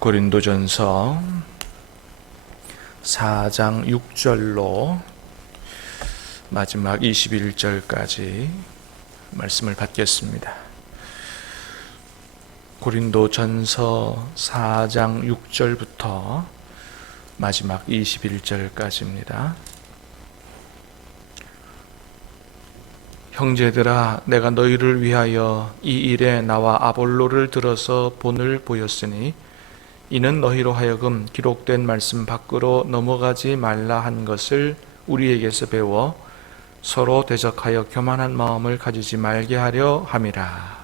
고린도전서 4장 6절로 마지막 21절까지 말씀을 받겠습니다. 고린도전서 4장 6절부터 마지막 21절까지입니다. 형제들아, 내가 너희를 위하여 이 일에 나와 아볼로를 들어서 본을 보였으니 이는 너희로 하여금 기록된 말씀 밖으로 넘어가지 말라 한 것을 우리에게서 배워 서로 대적하여 교만한 마음을 가지지 말게 하려 함이라.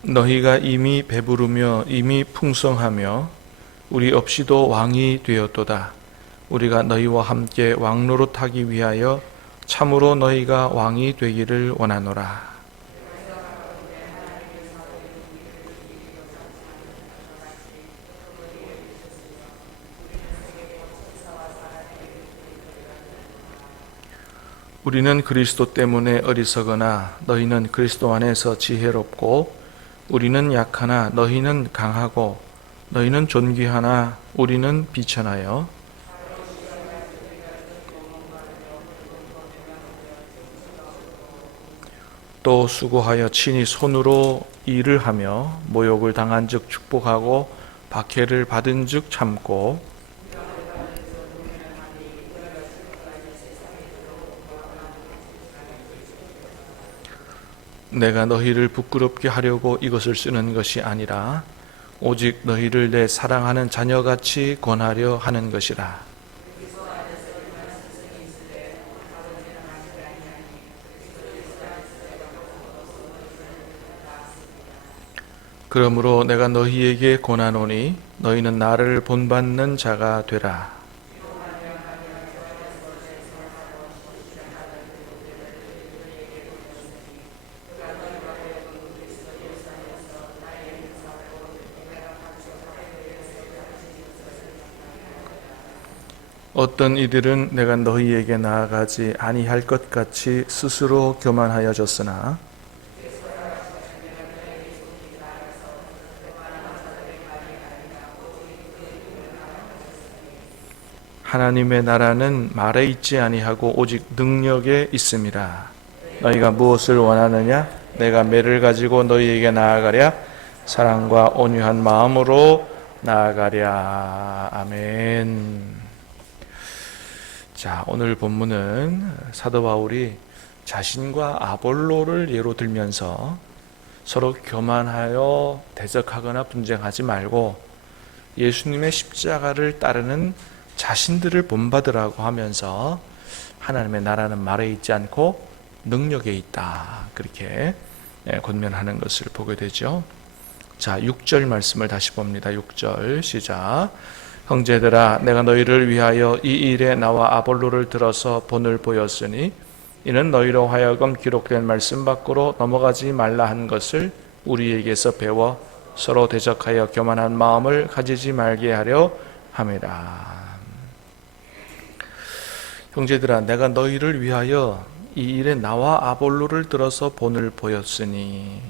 너희가 이미 배부르며 이미 풍성하며 우리 없이도 왕이 되었도다. 우리가 너희와 함께 왕노릇하기 위하여 참으로 너희가 왕이 되기를 원하노라. 우리는 그리스도 때문에 어리석으나 너희는 그리스도 안에서 지혜롭고, 우리는 약하나 너희는 강하고, 너희는 존귀하나 우리는 비천하여 또 수고하여 친히 손으로 일을 하며 모욕을 당한 즉 축복하고 박해를 받은 즉 참고, 내가 너희를 부끄럽게 하려고 이것을 쓰는 것이 아니라 오직 너희를 내 사랑하는 자녀같이 권하려 하는 것이라. 그러므로 내가 너희에게 권하노니 너희는 나를 본받는 자가 되라. 어떤 이들은 내가 너희에게 나아가지 아니할 것 같이 스스로 교만하여졌으나 하나님의 나라는 말에 있지 아니하고 오직 능력에 있음이라. 너희가 무엇을 원하느냐? 내가 매를 가지고 너희에게 나아가랴. 사랑과 온유한 마음으로 나아가랴. 아멘. 자, 오늘 본문은 사도 바울이 자신과 아볼로를 예로 들면서 서로 교만하여 대적하거나 분쟁하지 말고 예수님의 십자가를 따르는 자신들을 본받으라고 하면서 하나님의 나라는 말에 있지 않고 능력에 있다, 그렇게 권면하는 것을 보게 되죠. 자, 6절 말씀을 다시 봅니다. 6절 시작. 형제들아, 내가 너희를 위하여 이 일에 나와 아볼로를 들어서 본을 보였으니 이는 너희로 하여금 기록된 말씀 밖으로 넘어가지 말라 한 것을 우리에게서 배워 서로 대적하여 교만한 마음을 가지지 말게 하려 함이라. 형제들아, 내가 너희를 위하여 이 일에 나와 아볼로를 들어서 본을 보였으니,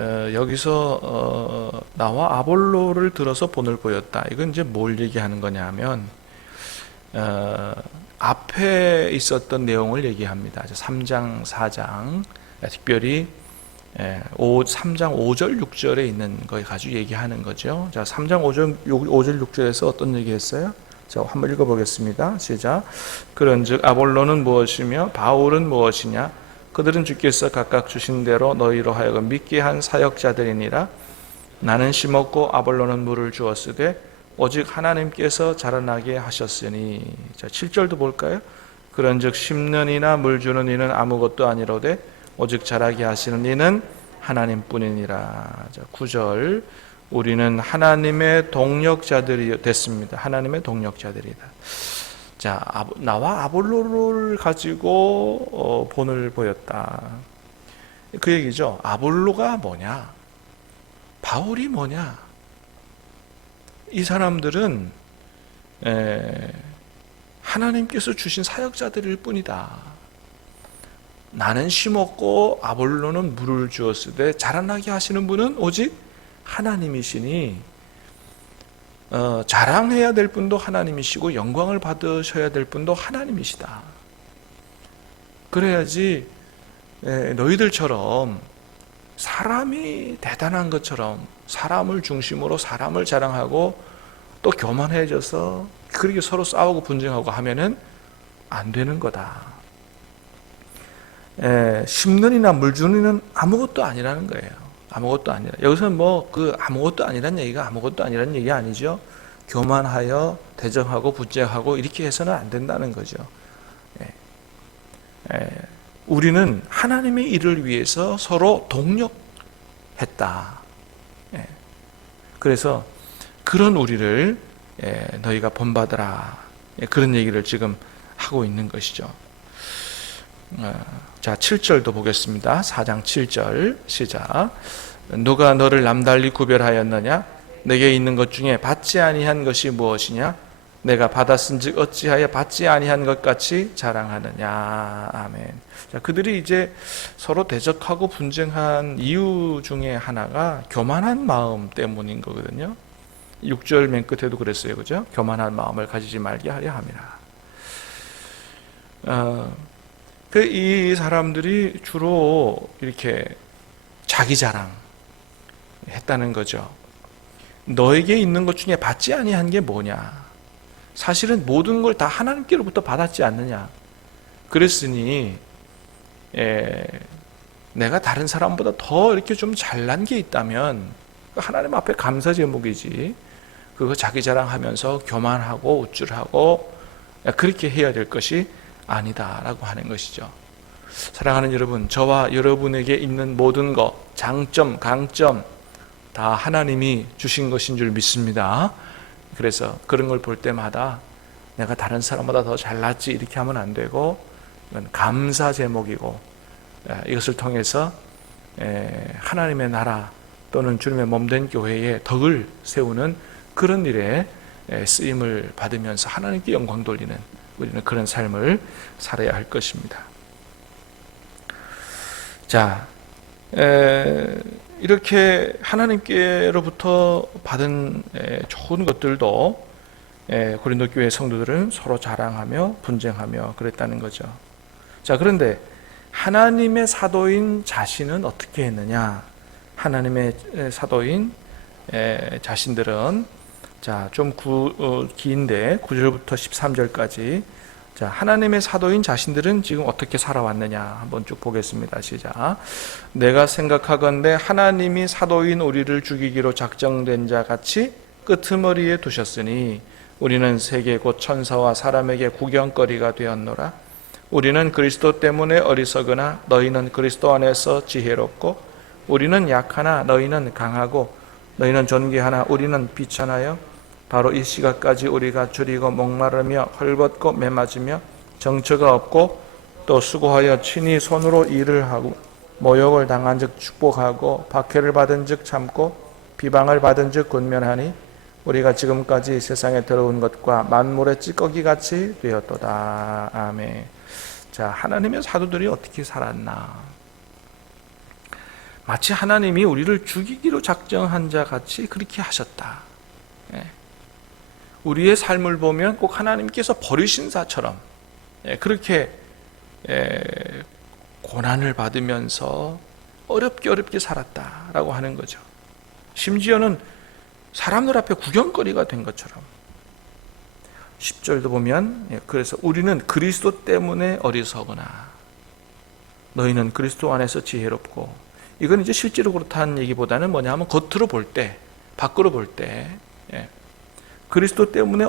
여기서 나와 아볼로를 들어서 본을 보였다. 이건 이제 뭘 얘기하는 거냐 하면 앞에 있었던 내용을 얘기합니다. 3장 4장 특별히 3장 5절 6절에 있는 거 가지고 얘기하는 거죠. 자, 3장 5절 6절에서 어떤 얘기 했어요? 자, 한번 읽어보겠습니다. 시작. 그런즉 아볼로는 무엇이며 바울은 무엇이냐? 그들은 주께서 각각 주신 대로 너희로 하여금 믿게 한 사역자들이니라. 나는 심었고 아볼로는 물을 주었으되 오직 하나님께서 자라나게 하셨으니. 자, 7절도 볼까요? 그런즉 심는 이나 물 주는 이는 아무것도 아니로되 오직 자라게 하시는 이는 하나님뿐이니라. 자, 9절. 우리는 하나님의 동력자들이 됐습니다. 하나님의 동력자들이다. 자, 나와 아볼로를 가지고 본을 보였다. 그 얘기죠. 아볼로가 뭐냐? 바울이 뭐냐? 이 사람들은 하나님께서 주신 사역자들일 뿐이다. 나는 심었고 아볼로는 물을 주었을 때 자라나게 하시는 분은 오직 하나님이시니 자랑해야 될 분도 하나님이시고 영광을 받으셔야 될 분도 하나님이시다. 그래야지 너희들처럼 사람이 대단한 것처럼 사람을 중심으로 사람을 자랑하고 또 교만해져서 그렇게 서로 싸우고 분쟁하고 하면은 안 되는 거다. 심는 이나 물 주는 이는 아무것도 아니라는 거예요. 아무것도 아니라. 여기서는 아무것도 아니란 얘기가 아무것도 아니란 얘기 아니죠. 교만하여 대적하고 분쟁하고 이렇게 해서는 안 된다는 거죠. 우리는 하나님의 일을 위해서 서로 동력했다. 그래서 그런 우리를 너희가 본받으라. 그런 얘기를 지금 하고 있는 것이죠. 자, 7절도 보겠습니다. 4장 7절 시작. 누가 너를 남달리 구별하였느냐? 내게 있는 것 중에 받지 아니한 것이 무엇이냐? 내가 받았은즉 어찌하여 받지 아니한 것 같이 자랑하느냐. 아멘. 자, 그들이 이제 서로 대적하고 분쟁한 이유 중에 하나가 교만한 마음 때문인 거거든요. 6절 맨 끝에도 그랬어요. 그죠? 교만한 마음을 가지지 말게 하려 함이라. 이 사람들이 주로 이렇게 자기 자랑 했다는 거죠. 너에게 있는 것 중에 받지 아니한 게 뭐냐? 사실은 모든 걸 다 하나님께로부터 받았지 않느냐? 그랬으니 내가 다른 사람보다 더 이렇게 좀 잘난 게 있다면 하나님 앞에 감사 제목이지. 그거 자기 자랑하면서 교만하고 우쭐하고 그렇게 해야 될 것이 아니다라고 하는 것이죠. 사랑하는 여러분, 저와 여러분에게 있는 모든 것, 장점, 강점 다 하나님이 주신 것인 줄 믿습니다. 그래서 그런 걸 볼 때마다 내가 다른 사람보다 더 잘났지 이렇게 하면 안 되고, 이건 감사 제목이고, 이것을 통해서 하나님의 나라 또는 주님의 몸된 교회에 덕을 세우는 그런 일에 쓰임을 받으면서 하나님께 영광 돌리는 우리는 그런 삶을 살아야 할 것입니다. 자, 이렇게 하나님께로부터 받은 좋은 것들도 고린도 교회 성도들은 서로 자랑하며 분쟁하며 그랬다는 거죠. 자, 그런데 하나님의 사도인 자신은 어떻게 했느냐? 하나님의 사도인 자신들은 자, 좀 긴데 9절부터 13절까지 자, 하나님의 사도인 자신들은 지금 어떻게 살아왔느냐 한번 쭉 보겠습니다. 시작. 내가 생각하건대 하나님이 사도인 우리를 죽이기로 작정된 자 같이 끄트머리에 두셨으니 우리는 세계 곧 천사와 사람에게 구경거리가 되었노라. 우리는 그리스도 때문에 어리석으나 너희는 그리스도 안에서 지혜롭고 우리는 약하나 너희는 강하고 너희는 존귀하나 우리는 비천하여 바로 이 시각까지 우리가 줄이고 목마르며 헐벗고 매맞으며 정처가 없고 또 수고하여 친히 손으로 일을 하고 모욕을 당한 즉 축복하고 박해를 받은 즉 참고 비방을 받은 즉 권면하니 우리가 지금까지 세상에 들어온 것과 만물의 찌꺼기같이 되었도다. 아멘. 자, 하나님의 사도들이 어떻게 살았나? 마치 하나님이 우리를 죽이기로 작정한 자 같이 그렇게 하셨다. 우리의 삶을 보면 꼭 하나님께서 버리신 자처럼 그렇게 고난을 받으면서 어렵게 살았다라고 하는 거죠. 심지어는 사람들 앞에 구경거리가 된 것처럼. 10절도 보면 그래서 우리는 그리스도 때문에 어리석으나 너희는 그리스도 안에서 지혜롭고, 이건 이제 실제로 그렇다는 얘기보다는 뭐냐면 겉으로 볼 때, 밖으로 볼 때 그리스도 때문에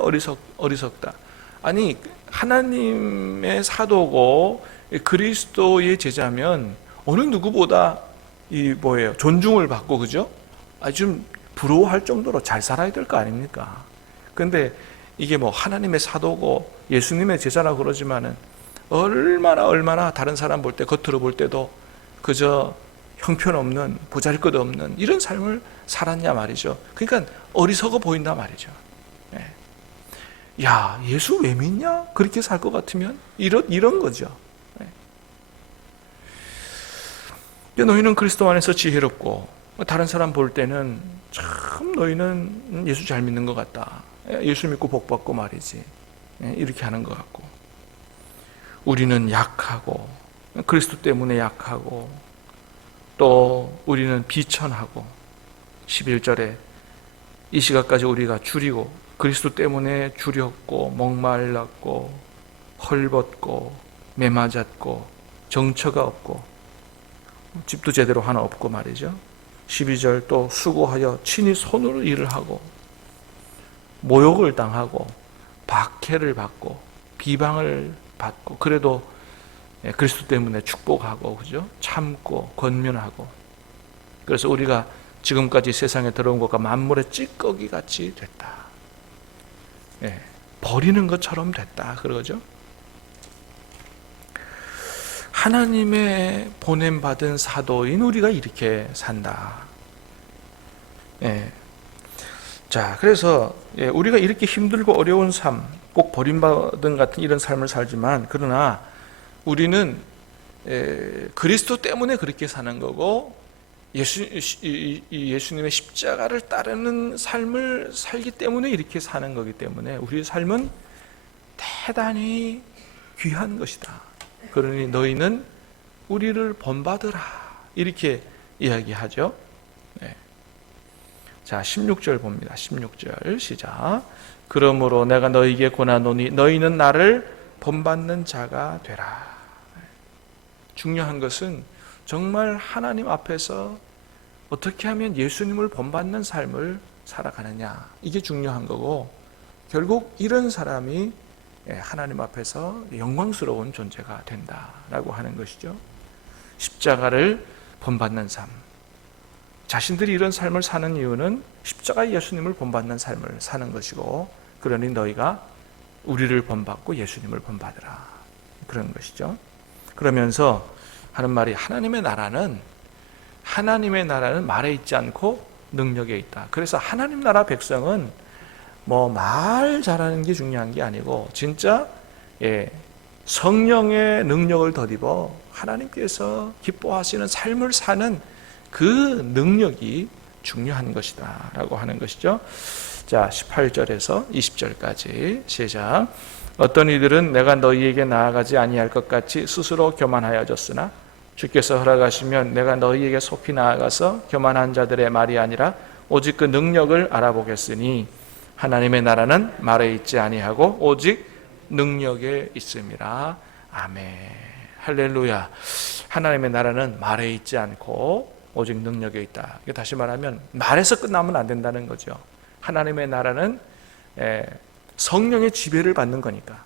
어리석다. 아니, 하나님의 사도고 그리스도의 제자면 어느 누구보다 존중을 받고, 그죠? 좀 부러워할 정도로 잘 살아야 될 거 아닙니까? 근데 이게 하나님의 사도고 예수님의 제자라고 그러지만은 얼마나 다른 사람 볼 때, 겉으로 볼 때도 그저 형편없는, 보잘것없는 이런 삶을 살았냐 말이죠. 그러니까 어리석어 보인다 말이죠. 야, 예수 왜 믿냐? 그렇게 살 것 같으면 이런 거죠. 너희는 그리스도 안에서 지혜롭고 다른 사람 볼 때는 참 너희는 예수 잘 믿는 것 같다. 예수 믿고 복 받고 말이지. 이렇게 하는 것 같고, 우리는 약하고 그리스도 때문에 약하고 또 우리는 비천하고, 11절에 이 시각까지 우리가 줄이고 그리스도 때문에 줄였고 목말랐고 헐벗고 매맞았고 정처가 없고 집도 제대로 하나 없고 말이죠. 12절 또 수고하여 친히 손으로 일을 하고 모욕을 당하고 박해를 받고 비방을 받고 그래도 그리스도 때문에 축복하고, 그죠? 참고 권면하고. 그래서 우리가 지금까지 세상에 들어온 것과 만물의 찌꺼기 같이 됐다. 버리는 것처럼 됐다. 그러죠? 하나님의 보냄받은 사도인 우리가 이렇게 산다. 자, 그래서 우리가 이렇게 힘들고 어려운 삶, 꼭 버림받은 같은 이런 삶을 살지만, 그러나 우리는 그리스도 때문에 그렇게 사는 거고, 예수님의 십자가를 따르는 삶을 살기 때문에 이렇게 사는 거기 때문에 우리의 삶은 대단히 귀한 것이다. 그러니 너희는 우리를 본받으라, 이렇게 이야기하죠. 자, 16절 봅니다. 16절 시작. 그러므로 내가 너희에게 권하노니 너희는 나를 본받는 자가 되라. 중요한 것은 정말 하나님 앞에서 어떻게 하면 예수님을 본받는 삶을 살아가느냐, 이게 중요한 거고, 결국 이런 사람이 하나님 앞에서 영광스러운 존재가 된다라고 하는 것이죠. 십자가를 본받는 삶, 자신들이 이런 삶을 사는 이유는 십자가 예수님을 본받는 삶을 사는 것이고, 그러니 너희가 우리를 본받고 예수님을 본받으라, 그런 것이죠. 그러면서 하는 말이, 하나님의 나라는 말에 있지 않고 능력에 있다. 그래서 하나님 나라 백성은 뭐 말 잘하는 게 중요한 게 아니고, 진짜 성령의 능력을 덧입어 하나님께서 기뻐하시는 삶을 사는 그 능력이 중요한 것이다 라고 하는 것이죠. 자, 18절에서 20절까지 시작. 어떤 이들은 내가 너희에게 나아가지 아니할 것 같이 스스로 교만하여졌으나 주께서 허락하시면 내가 너희에게 속히 나아가서 교만한 자들의 말이 아니라 오직 그 능력을 알아보겠으니 하나님의 나라는 말에 있지 아니하고 오직 능력에 있음이라. 아멘. 할렐루야. 하나님의 나라는 말에 있지 않고 오직 능력에 있다. 다시 말하면 말에서 끝나면 안 된다는 거죠. 하나님의 나라는 성령의 지배를 받는 거니까,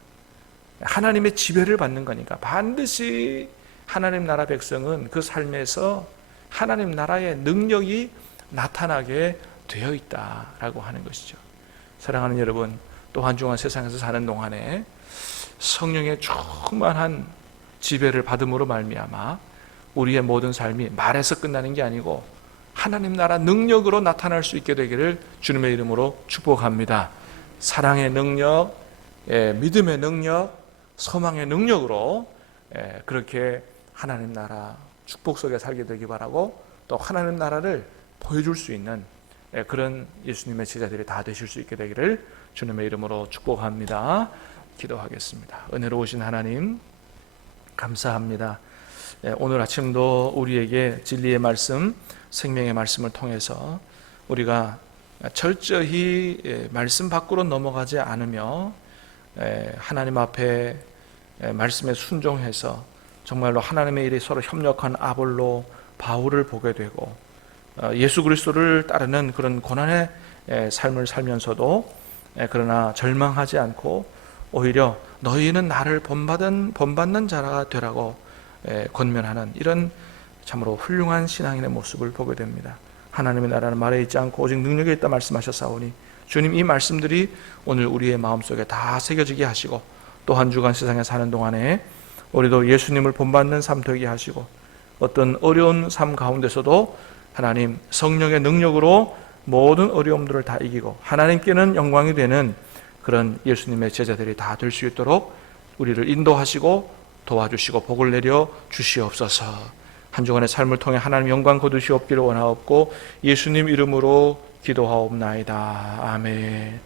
하나님의 지배를 받는 거니까 반드시 하나님 나라 백성은 그 삶에서 하나님 나라의 능력이 나타나게 되어 있다라고 하는 것이죠. 사랑하는 여러분, 또 한 주간 세상에서 사는 동안에 성령의 충만한 지배를 받음으로 말미암아 우리의 모든 삶이 말에서 끝나는 게 아니고 하나님 나라 능력으로 나타날 수 있게 되기를 주님의 이름으로 축복합니다. 사랑의 능력, 믿음의 능력, 소망의 능력으로 그렇게 하나님 나라 축복 속에 살게 되기 바라고, 또 하나님 나라를 보여줄 수 있는 그런 예수님의 제자들이 다 되실 수 있게 되기를 주님의 이름으로 축복합니다. 기도하겠습니다. 은혜로우신 하나님, 감사합니다. 오늘 아침도 우리에게 진리의 말씀, 생명의 말씀을 통해서 우리가 철저히 말씀 밖으로 넘어가지 않으며 하나님 앞에 말씀에 순종해서 정말로 하나님의 일에 서로 협력한 아볼로, 바울을 보게 되고 예수 그리스도를 따르는 그런 고난의 삶을 살면서도 그러나 절망하지 않고 오히려 너희는 나를 본받는 자가 되라고 권면하는 이런 참으로 훌륭한 신앙인의 모습을 보게 됩니다. 하나님의 나라는 말에 있지 않고 오직 능력에 있다 말씀하셨사오니 주님, 이 말씀들이 오늘 우리의 마음속에 다 새겨지게 하시고 또 한 주간 세상에 사는 동안에 우리도 예수님을 본받는 삶 되게 하시고 어떤 어려운 삶 가운데서도 하나님 성령의 능력으로 모든 어려움들을 다 이기고 하나님께는 영광이 되는 그런 예수님의 제자들이 다 될 수 있도록 우리를 인도하시고 도와주시고 복을 내려 주시옵소서. 한 주간의 삶을 통해 하나님 영광 거두시옵기를 원하옵고 예수님 이름으로 기도하옵나이다. 아멘.